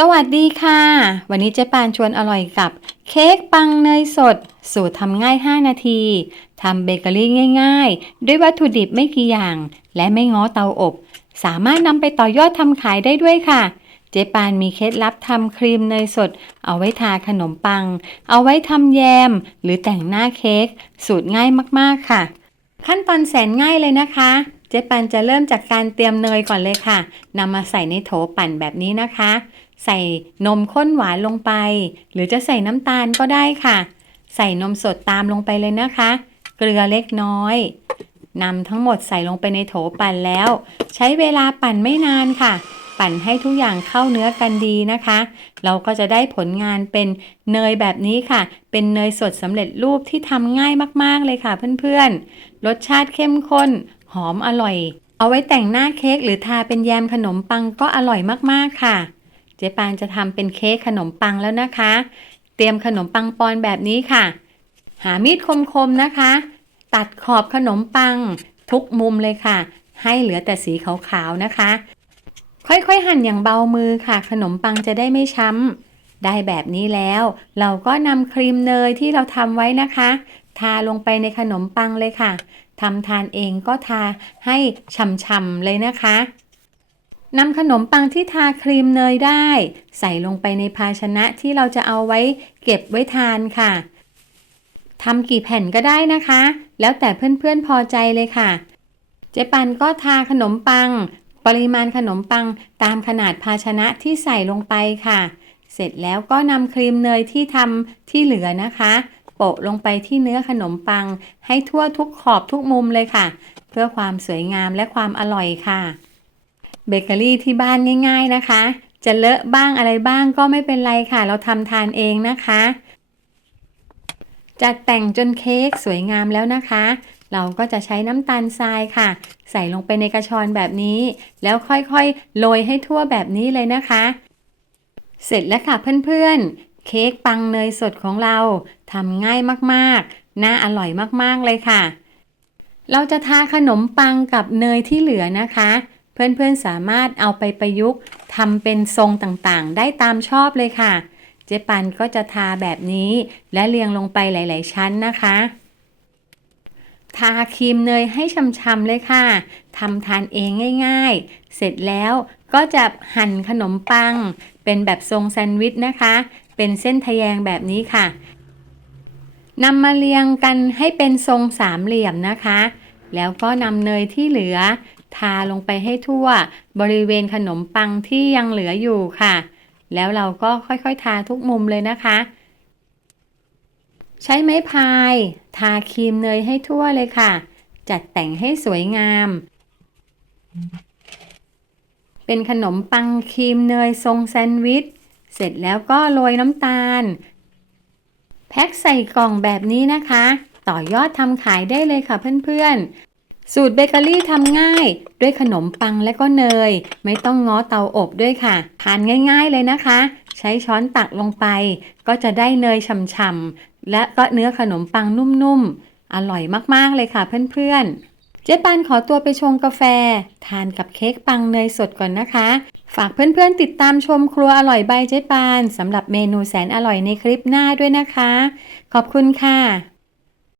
สวัสดีค่ะ วันนี้เจ๊ปานชวนอร่อยกับเค้กปังเนยสด สูตรทำง่าย 5 นาทีทำเบเกอรี่ง่าย ๆ ด้วยวัตถุดิบไม่กี่อย่าง และไม่ง้อเตาอบ สามารถนำไปต่อยอดทำขายได้ด้วยค่ะ เจ๊ปานมีเคล็ดลับทำครีมเนยสด เอาไว้ทาขนมปัง เอาไว้ทำแยม หรือแต่งหน้าเค้กสูตรง่ายมากๆค่ะ ขั้นตอนแสนง่ายเลยนะคะ เจ๊ปันจะเริ่มจากการเตรียมเนยก่อนเลยค่ะนำมาใส่ในโถปั่นแบบนี้นะคะ ใส่นมข้นหวานลงไป หรือจะใส่น้ำตาลก็ได้ค่ะ ใส่นมสดตามลงไปเลยนะคะ เกลือเล็กน้อยนำทั้งหมดใส่ลงไปในโถปั่นแล้ว ใช้เวลาปั่นไม่นานค่ะ ปั่นให้ทุกอย่างเข้าเนื้อกันดีนะคะ เราก็จะได้ผลงานเป็นเนยแบบนี้ค่ะ เป็นเนยสดสำเร็จรูปที่ทำง่ายมากๆเลยค่ะเพื่อนๆ รสชาติเข้มข้น หอมอร่อย เอาไว้แต่งหน้าเค้กหรือทาเป็นแยมขนมปังก็อร่อยมากๆค่ะ เจ๊ปานจะทำเป็นเค้กขนมปังแล้วนะคะ เตรียมขนมปังปอนแบบนี้ค่ะ หามีดคมๆนะคะ ตัดขอบขนมปัง ทุกมุมเลยค่ะ ให้เหลือแต่สีขาวๆนะคะ ค่อยๆหั่นอย่างเบามือค่ะ ขนมปังจะได้ไม่ช้ำได้แบบนี้แล้ว เราก็นำครีมเนยที่เราทำไว้นะคะ ทาลงไปในขนมปังเลยค่ะ ทำทานเองก็ทาให้ฉ่ำๆเลยนะคะนำขนมปังที่ทาครีมเนยได้ ใส่ลงไปในภาชนะที่เราจะเอาไว้เก็บไว้ทานค่ะทำกี่แผ่นก็ได้นะคะ แล้วแต่เพื่อนๆพอใจเลยค่ะ เจ๊ปันก็ทาขนมปัง ปริมาณขนมปังตามขนาดภาชนะที่ใส่ลงไปค่ะ เสร็จแล้วก็นำครีมเนยที่ทำที่เหลือนะคะ โปะลงไปที่เนื้อขนมปัง ให้ทั่วทุกขอบทุกมุมเลยค่ะ เพื่อความสวยงามและความอร่อยค่ะ เบเกอรี่ที่บ้านง่าย ๆนะคะ จะเลอะบ้างอะไรบ้างก็ไม่เป็นไรค่ะ เราทำทานเองนะคะ จัดแต่งจนเค้กสวยงามแล้วนะคะ เราก็จะใช้น้ำตาลทรายค่ะ ใส่ลงไปในกระชอนแบบนี้ แล้วค่อยๆโรยให้ทั่วแบบนี้เลยนะคะเสร็จแล้วค่ะเพื่อนๆ เค้กปังเนยสดของเราทำง่ายมากๆ น่าอร่อยมากๆเลยค่ะ เราจะทาขนมปังกับเนยที่เหลือนะคะ เพื่อนๆสามารถเอาไปประยุกต์ทำเป็นทรงต่างๆ ได้ตามชอบเลยค่ะ เจ๊ปันก็จะทาแบบนี้และเรียงลงไปหลาย ๆ ชั้นนะคะทาครีมเนยให้ช่ำๆเลยค่ะ ทำทานเองง่ายๆ เสร็จแล้วก็จะหั่นขนมปัง เป็นแบบทรงแซนด์วิชนะคะ เป็นเส้นทะแยงแบบนี้ค่ะนำมาเรียงกันให้เป็นทรงสามเหลี่ยมนะคะ แล้วก็นำเนยที่เหลือ ทาลงไปให้ทั่ว บริเวณขนมปังที่ยังเหลืออยู่ค่ะ แล้วเราก็ค่อยๆ ทาทุกมุมเลยนะคะ ใช้ไม้พาย ทาครีมเนยให้ทั่วเลยค่ะ จัดแต่งให้สวยงาม เป็นขนมปังครีมเนยทรงแซนด์วิช เสร็จแล้วก็โรยน้ำตาล แพ็คใส่กล่องแบบนี้นะคะ ต่อยอดทำขายได้เลยค่ะเพื่อนๆ สูตรเบเกอรี่ทำง่าย ด้วยขนมปังและก็เนย ไม่ต้องง้อเตาอบด้วยค่ะ ทานง่ายๆเลยนะคะ ใช้ช้อนตักลงไป ก็จะได้เนยฉ่ำๆและก็เนื้อขนมปังนุ่มๆ อร่อยมากๆเลยค่ะเพื่อนๆเจ๊ปันขอตัวไปชงกาแฟ ทานกับเค้กปังเนยสดก่อนนะคะ ฝากเพื่อนๆติดตามชมครัวอร่อยใบเจ๊ปานสำหรับเมนูแสนอร่อยในคลิปหน้าด้วยนะคะ ขอบคุณค่ะ